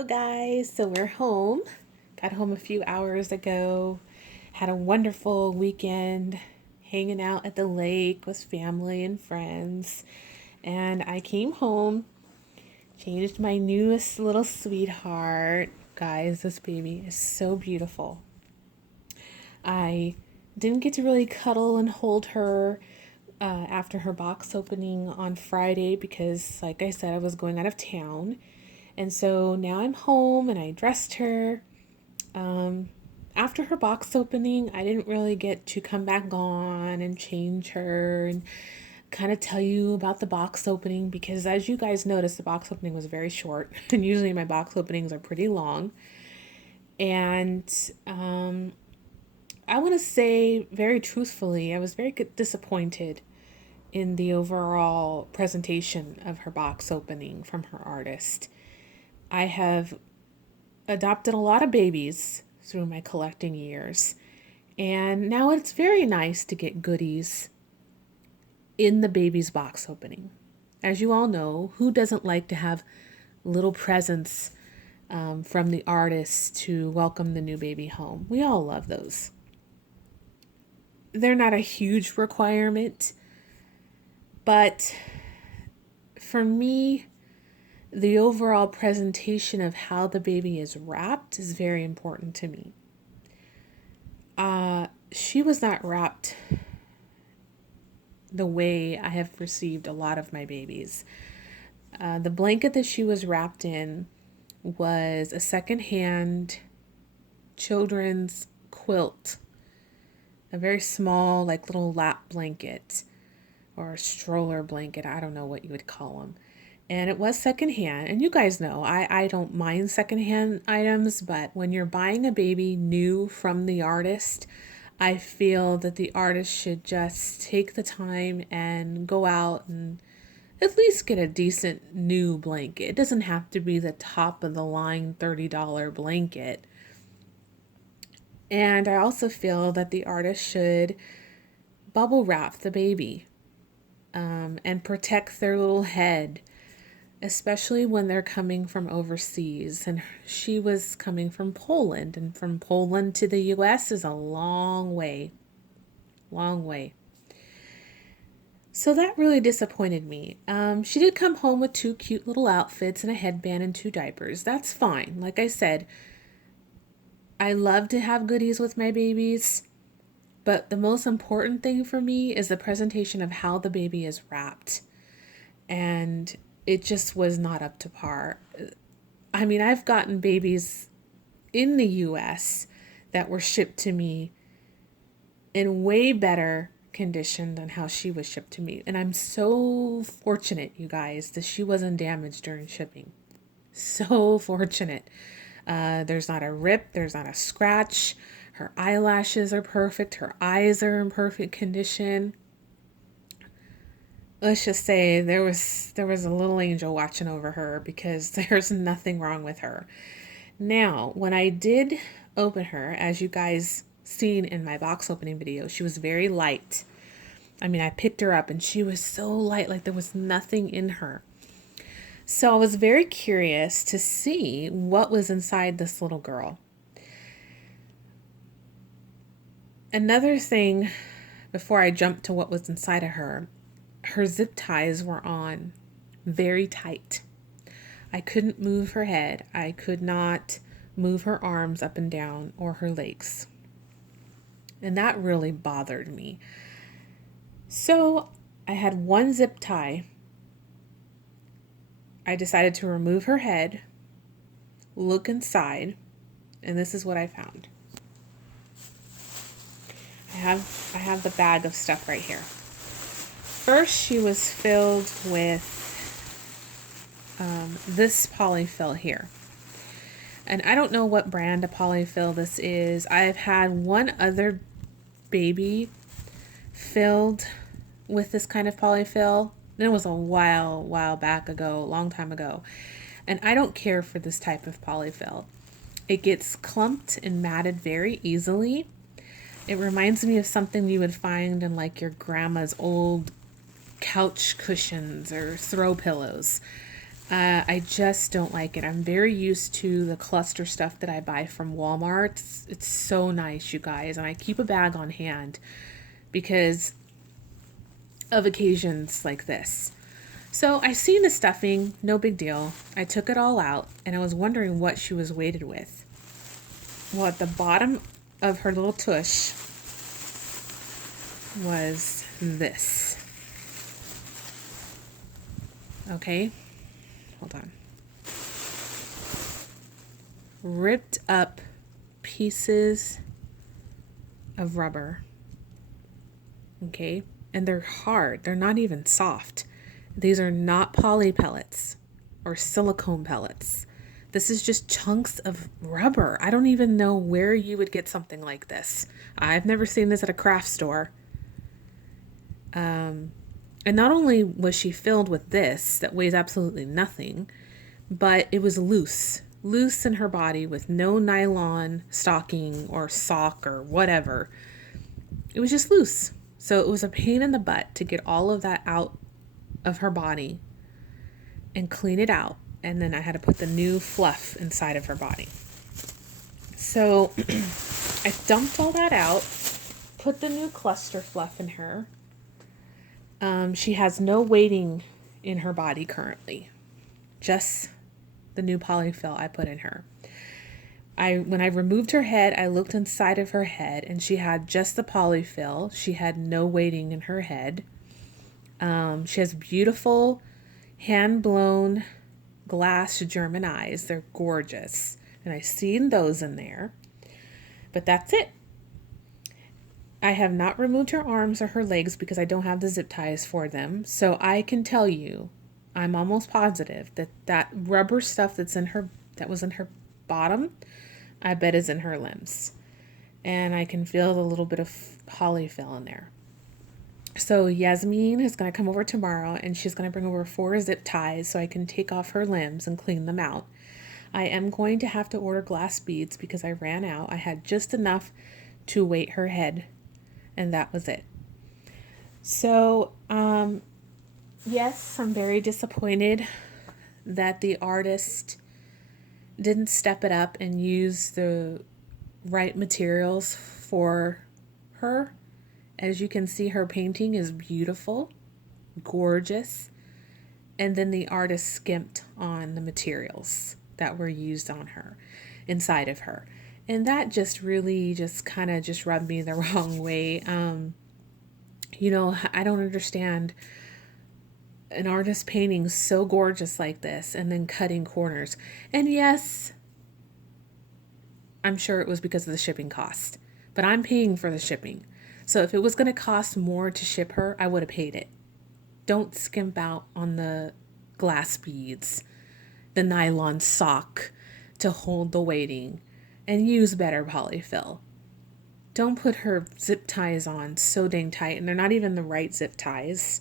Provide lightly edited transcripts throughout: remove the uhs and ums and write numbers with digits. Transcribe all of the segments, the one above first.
Hello, guys. So we're home. Got home a few hours ago. Had a wonderful weekend hanging out at the lake with family and friends. And I came home, changed my newest little sweetheart. Guys, this baby is so beautiful. I didn't get to really cuddle and hold her after her box opening on Friday because, like I said, I was going out of town. And so now I'm home and I dressed her. After her box opening, I didn't really get to come back on and change her and kind of tell you about the box opening because, as you guys noticed, the box opening was very short. And usually my box openings are pretty long. And I want to say very truthfully, I was very disappointed in the overall presentation of her box opening from her artist. I have adopted a lot of babies through my collecting years, and now it's very nice to get goodies in the baby's box opening. As you all know, who doesn't like to have little presents from the artist to welcome the new baby home? We all love those. They're not a huge requirement, but for me, the overall presentation of how the baby is wrapped is very important to me. She was not wrapped the way I have received a lot of my babies. The blanket that she was wrapped in was a secondhand children's quilt, a very small, like little lap blanket or a stroller blanket. I don't know what you would call them. And it was secondhand. And you guys know, I don't mind secondhand items, but when you're buying a baby new from the artist, I feel that the artist should just take the time and go out and at least get a decent new blanket. It doesn't have to be the top of the line $30 blanket. And I also feel that the artist should bubble wrap the baby and protect their little head, especially when they're coming from overseas. And she was coming from Poland, and from Poland to the US is a long way. Long way. So that really disappointed me. She did come home with two cute little outfits and a headband and two diapers. That's fine. Like I said, I love to have goodies with my babies, but the most important thing for me is the presentation of how the baby is wrapped. And it just was not up to par. I mean, I've gotten babies in the US that were shipped to me in way better condition than how she was shipped to me. And I'm so fortunate, you guys, that she wasn't damaged during shipping. So fortunate. There's not a rip, there's not a scratch. Her eyelashes are perfect. Her eyes are in perfect condition. Let's just say there was a little angel watching over her because there's nothing wrong with her. Now, when I did open her, as you guys seen in my box opening video, she was very light. I mean, I picked her up and she was so light, like there was nothing in her. So I was very curious to see what was inside this little girl. Another thing, before I jump to what was inside of her zip ties were on very tight. I couldn't move her head. I could not move her arms up and down or her legs. And that really bothered me. So I had one zip tie. I decided to remove her head, look inside, and this is what I found. I have the bag of stuff right here. First, she was filled with this polyfill here. And I don't know what brand of polyfill this is. I've had one other baby filled with this kind of polyfill. And it was a while back ago, a long time ago. And I don't care for this type of polyfill. It gets clumped and matted very easily. It reminds me of something you would find in like your grandma's old couch cushions or throw pillows. I just don't like it. I'm very used to the cluster stuff that I buy from Walmart. It's so nice, you guys. And I keep a bag on hand because of occasions like this. So I seen the stuffing, no big deal. I took it all out and I was wondering what she was weighted with. Well, at the bottom of her little tush was this. Okay, hold on. Ripped up pieces of rubber. Okay, and they're hard. They're not even soft. These are not poly pellets or silicone pellets. This is just chunks of rubber. I don't even know where you would get something like this. I've never seen this at a craft store. And not only was she filled with this that weighs absolutely nothing, but it was loose in her body with no nylon stocking or sock or whatever. It was just loose. So it was a pain in the butt to get all of that out of her body and clean it out. And then I had to put the new fluff inside of her body. So I dumped all that out, put the new cluster fluff in her. She has no weighting in her body currently, just the new polyfill I put in her. When I removed her head, I looked inside of her head and she had just the polyfill. She had no weighting in her head. She has beautiful hand-blown glass German eyes. They're gorgeous. And I seen those in there. But that's it. I have not removed her arms or her legs because I don't have the zip ties for them. So I can tell you, I'm almost positive that that rubber stuff that was in her bottom, I bet is in her limbs. And I can feel the little bit of polyfill in there. So Yasmin is going to come over tomorrow and she's going to bring over 4 zip ties so I can take off her limbs and clean them out. I am going to have to order glass beads because I ran out. I had just enough to weight her head and that was it. So, yes, I'm very disappointed that the artist didn't step it up and use the right materials for her. As you can see, her painting is beautiful, gorgeous, and then the artist skimped on the materials that were used on her, inside of her. And that just really just kind of just rubbed me the wrong way. I don't understand an artist painting so gorgeous like this and then cutting corners. And yes, I'm sure it was because of the shipping cost, but I'm paying for the shipping. So if it was going to cost more to ship her, I would have paid it. Don't skimp out on the glass beads, the nylon sock to hold the weighting, and use better polyfill. Don't put her zip ties on so dang tight, and they're not even the right zip ties.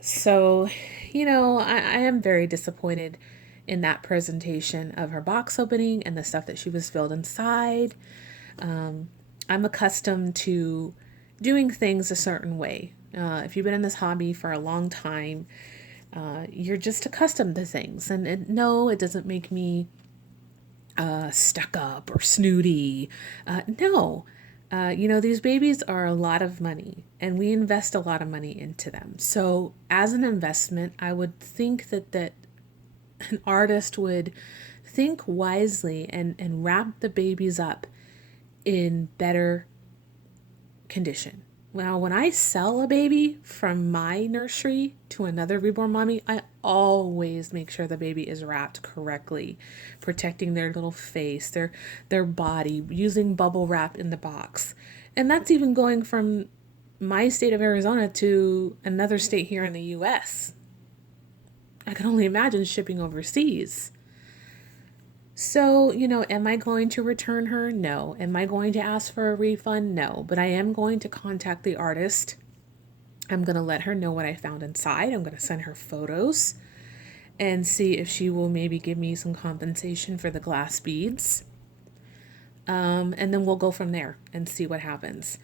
So, I am very disappointed in that presentation of her box opening and the stuff that she was filled inside. I'm accustomed to doing things a certain way. If you've been in this hobby for a long time, you're just accustomed to things. And it doesn't make me stuck up or snooty. No. These babies are a lot of money and we invest a lot of money into them. So as an investment, I would think that an artist would think wisely and wrap the babies up in better condition. Well, when I sell a baby from my nursery to another reborn mommy, I always make sure the baby is wrapped correctly, protecting their little face, their body, using bubble wrap in the box. And that's even going from my state of Arizona to another state here in the US. I can only imagine shipping overseas. So, am I going to return her? No. Am I going to ask for a refund? No. But I am going to contact the artist. I'm going to let her know what I found inside. I'm going to send her photos and see if she will maybe give me some compensation for the glass beads. And then we'll go from there and see what happens.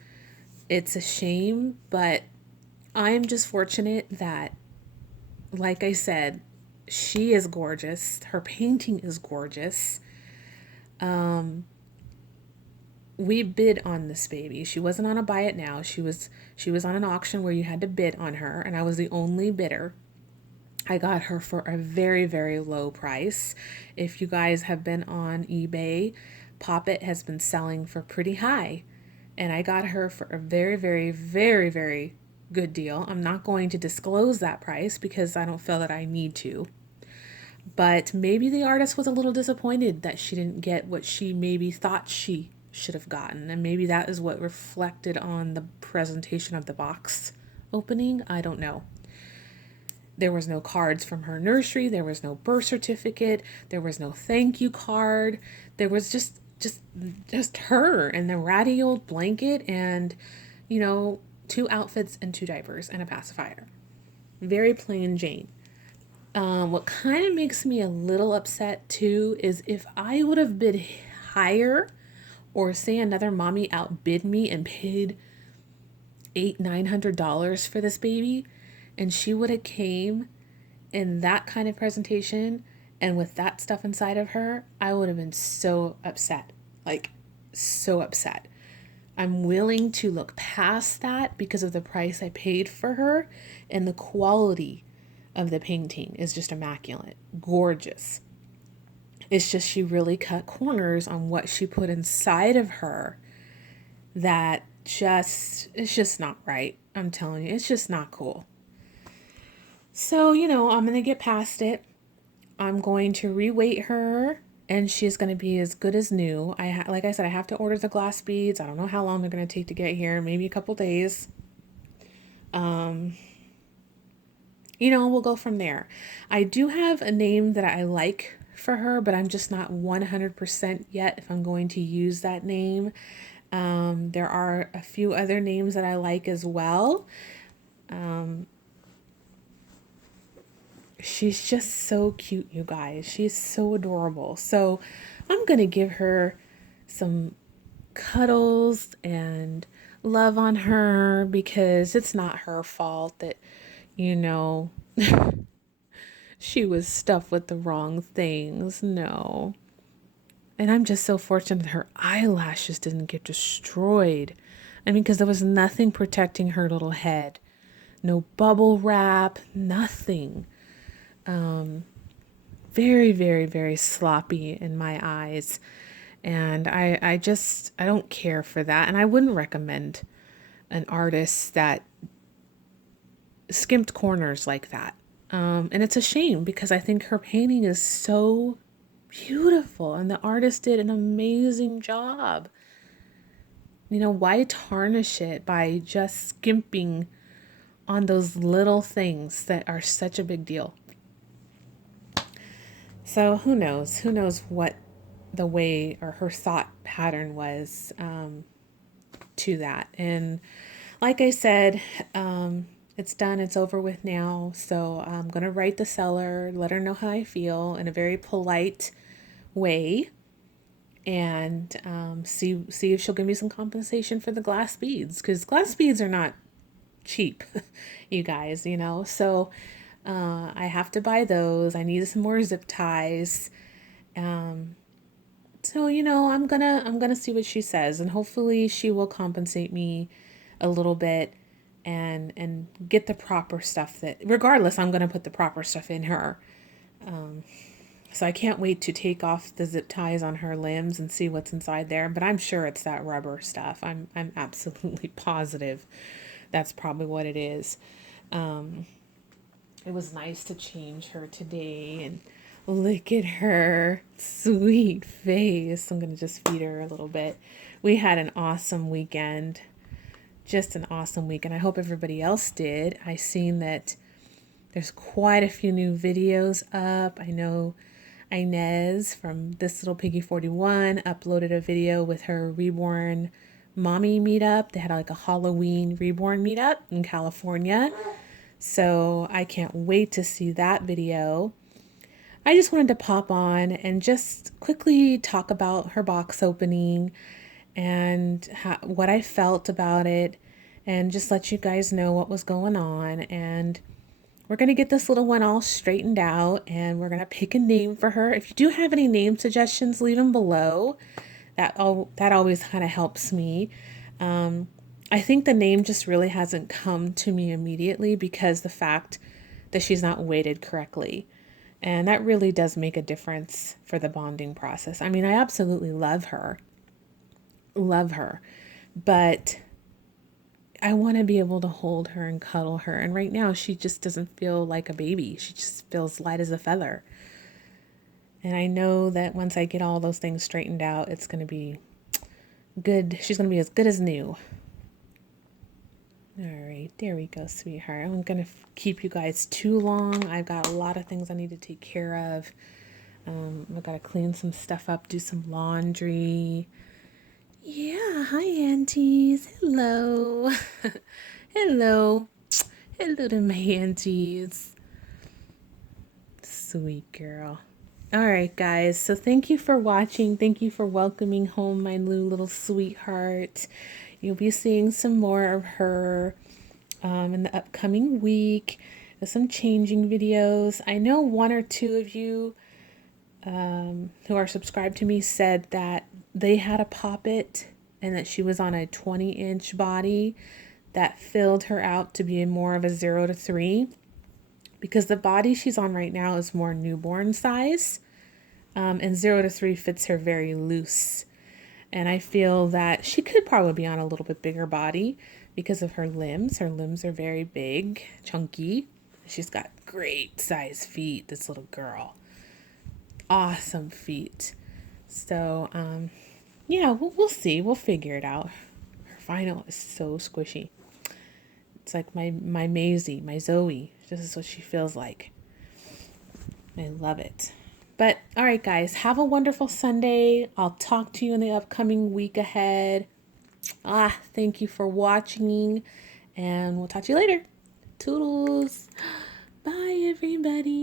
It's a shame, but I am just fortunate that, like I said, She is gorgeous. Her painting is gorgeous. We bid on this baby. She wasn't on a buy it now. She was on an auction where you had to bid on her, and I was the only bidder. I got her for a very, very low price. If you guys have been on eBay, Pop It has been selling for pretty high. And I got her for a very, very, very, very good deal. I'm not going to disclose that price because I don't feel that I need to. But maybe the artist was a little disappointed that she didn't get what she maybe thought she should have gotten. And maybe that is what reflected on the presentation of the box opening. I don't know. There was no cards from her nursery. There was no birth certificate. There was no thank you card. There was just her and the ratty old blanket and, 2 outfits and 2 diapers and a pacifier. Very plain Jane. What kind of makes me a little upset too is if I would have bid higher, or say another mommy outbid me and paid $900 for this baby, and she would have came in that kind of presentation and with that stuff inside of her, I would have been so upset. Like, so upset. I'm willing to look past that because of the price I paid for her, and the quality of the painting is just immaculate. Gorgeous. It's just she really cut corners on what she put inside of her that it's just not right. I'm telling you, it's just not cool. So, I'm going to get past it. I'm going to reweight her, and she's going to be as good as new. Like I said, I have to order the glass beads. I don't know how long they're going to take to get here. Maybe a couple days. We'll go from there. I do have a name that I like for her, but I'm just not 100% yet if I'm going to use that name. There are a few other names that I like as well. She's just so cute, you guys. She's so adorable. So I'm going to give her some cuddles and love on her because it's not her fault that, she was stuffed with the wrong things. No. And I'm just so fortunate that her eyelashes didn't get destroyed. I mean, because there was nothing protecting her little head. No bubble wrap, nothing. Very, very, very sloppy in my eyes. And I don't care for that. And I wouldn't recommend an artist that skimped corners like that. And it's a shame because I think her painting is so beautiful and the artist did an amazing job. Why tarnish it by just skimping on those little things that are such a big deal? So who knows what the way or her thought pattern was to that. And like I said, it's done. It's over with now. So I'm going to write the seller, let her know how I feel in a very polite way, and see if she'll give me some compensation for the glass beads, because glass beads are not cheap, you guys, So I have to buy those. I need some more zip ties. So I'm gonna see what she says, and hopefully she will compensate me a little bit and get the proper stuff that, regardless, I'm gonna put the proper stuff in her. So I can't wait to take off the zip ties on her limbs and see what's inside there. But I'm sure it's that rubber stuff. I'm absolutely positive that's probably what it is. It was nice to change her today and look at her sweet face. I'm going to just feed her a little bit. We had an awesome weekend. Just an awesome weekend. I hope everybody else did. I seen that there's quite a few new videos up. I know Inez from This Little Piggy 41 uploaded a video with her reborn mommy meetup. They had like a Halloween reborn meetup in California. So I can't wait to see that video. I just wanted to pop on and just quickly talk about her box opening and what I felt about it, and just let you guys know what was going on. And we're going to get this little one all straightened out, and we're going to pick a name for her. If you do have any name suggestions, leave them below. That always kind of helps me. I think the name just really hasn't come to me immediately because the fact that she's not weighted correctly. And that really does make a difference for the bonding process. I mean, I absolutely love her, but I want to be able to hold her and cuddle her. And right now, she just doesn't feel like a baby. She just feels light as a feather. And I know that once I get all those things straightened out, it's going to be good. She's going to be as good as new. All right, there we go, sweetheart. I'm going to keep you guys too long. I've got a lot of things I need to take care of. I've got to clean some stuff up, do some laundry. Yeah, hi, aunties. Hello. Hello. Hello to my aunties. Sweet girl. All right, guys. So thank you for watching. Thank you for welcoming home my new little sweetheart. You'll be seeing some more of her in the upcoming week. There's some changing videos. I know one or two of you who are subscribed to me said that they had a poppet and that she was on a 20-inch body that filled her out to be more of a 0 to 3 because the body she's on right now is more newborn size, and 0 to 3 fits her very loose. And I feel that she could probably be on a little bit bigger body because of her limbs. Her limbs are very big, chunky. She's got great size feet, this little girl. Awesome feet. So, yeah, we'll see. We'll figure it out. Her vinyl is so squishy. It's like my Maisie, my Zoe. This is what she feels like. I love it. But, all right, guys, have a wonderful Sunday. I'll talk to you in the upcoming week ahead. Thank you for watching, and we'll talk to you later. Toodles. Bye, everybody.